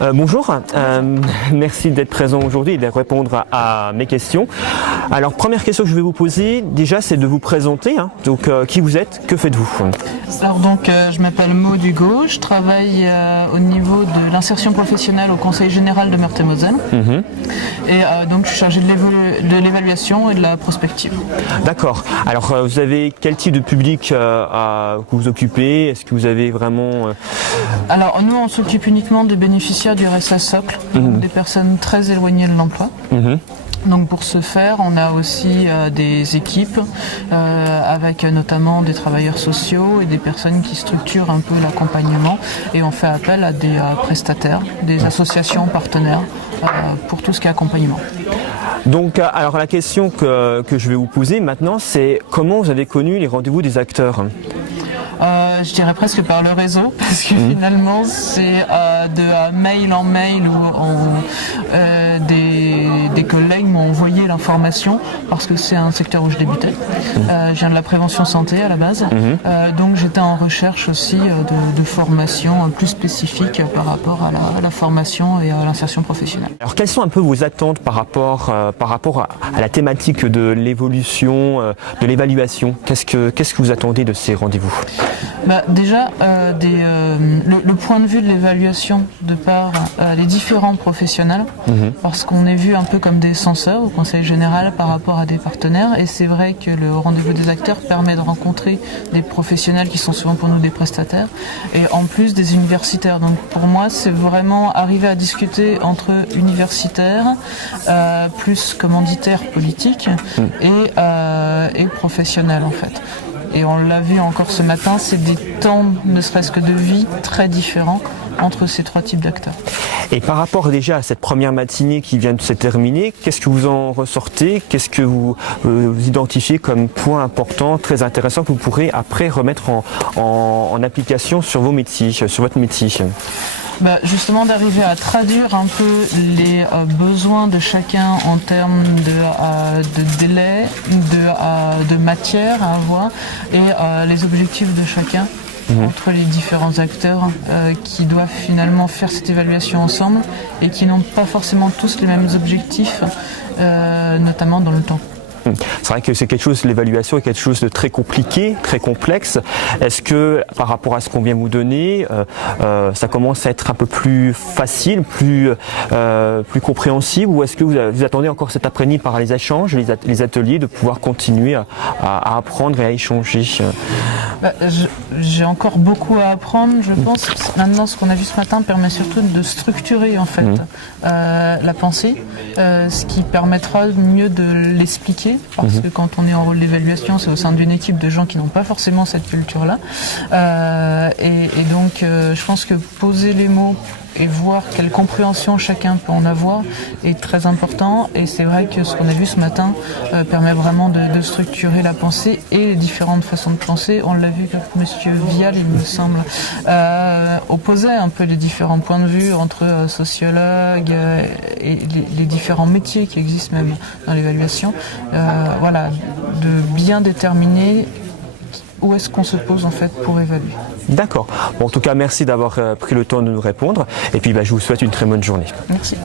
Bonjour, merci d'être présent aujourd'hui et de répondre à mes questions. Alors première question que je vais vous poser, déjà c'est de vous présenter, hein. Donc qui vous êtes, que faites-vous? Alors donc je m'appelle Maud Hugo, je travaille au niveau de l'insertion professionnelle au Conseil général de Meurthe-et-Moselle et donc je suis chargée de l'évaluation et de la prospective. D'accord, alors vous avez quel type de public que vous occupez? Est-ce que vous avez vraiment... Alors nous on s'occupe uniquement des bénéficiaires du RSA socle, donc des personnes très éloignées de l'emploi. Donc pour ce faire, on a aussi des équipes avec notamment des travailleurs sociaux et des personnes qui structurent un peu l'accompagnement, et on fait appel à des prestataires, des associations partenaires pour tout ce qui est accompagnement. Donc alors la question que je vais vous poser maintenant, c'est comment vous avez connu les rendez-vous des acteurs? Je dirais presque par le réseau, parce que finalement c'est de mail en mail où des collègues m'ont envoyé l'information parce que c'est un secteur où je débutais. Je viens de la prévention santé à la base, donc j'étais en recherche aussi de formation plus spécifique par rapport à la formation et à l'insertion professionnelle. Alors quelles sont un peu vos attentes par rapport à la thématique de l'évolution, de l'évaluation? Qu'est-ce que vous attendez de ces rendez-vous? Déjà, le point de vue de l'évaluation de par les différents professionnels, parce qu'on est vu un peu comme des censeurs au Conseil général par rapport à des partenaires, et c'est vrai que le rendez-vous des acteurs permet de rencontrer des professionnels qui sont souvent pour nous des prestataires, et en plus des universitaires. Donc pour moi, c'est vraiment arriver à discuter entre universitaires, plus commanditaires politiques et professionnels en fait. Et on l'a vu encore ce matin, c'est des temps, ne serait-ce que de vie, très différents entre ces trois types d'acteurs. Et par rapport déjà à cette première matinée qui vient de se terminer, qu'est-ce que vous en ressortez? Qu'est-ce que vous identifiez comme point important, très intéressant, que vous pourrez après remettre en application sur vos métiers, sur votre métier? Justement d'arriver à traduire un peu les besoins de chacun en termes de délai, de matière à avoir, et les objectifs de chacun entre les différents acteurs qui doivent finalement faire cette évaluation ensemble et qui n'ont pas forcément tous les mêmes objectifs, notamment dans le temps. C'est vrai que c'est quelque chose, l'évaluation est quelque chose de très compliqué, très complexe. Est-ce que par rapport à ce qu'on vient vous donner, ça commence à être un peu plus facile, plus compréhensible, ou est-ce que vous attendez encore cet après-midi par les échanges, les ateliers, de pouvoir continuer à apprendre et à échanger? J'ai encore beaucoup à apprendre, je pense. Maintenant, ce qu'on a vu ce matin permet surtout de structurer en fait la pensée, ce qui permettra mieux de l'expliquer. Parce que quand on est en rôle d'évaluation, c'est au sein d'une équipe de gens qui n'ont pas forcément cette culture-là. Et donc, je pense que poser les mots et voir quelle compréhension chacun peut en avoir est très important. Et c'est vrai que ce qu'on a vu ce matin permet vraiment de structurer la pensée et les différentes façons de penser. On l'a vu que M. Vial, il me semble, opposait un peu les différents points de vue entre sociologues et les différents métiers qui existent même dans l'évaluation. Voilà, de bien déterminer où est-ce qu'on se pose en fait pour évaluer. D'accord. Bon, en tout cas, merci d'avoir pris le temps de nous répondre. Et puis, je vous souhaite une très bonne journée. Merci.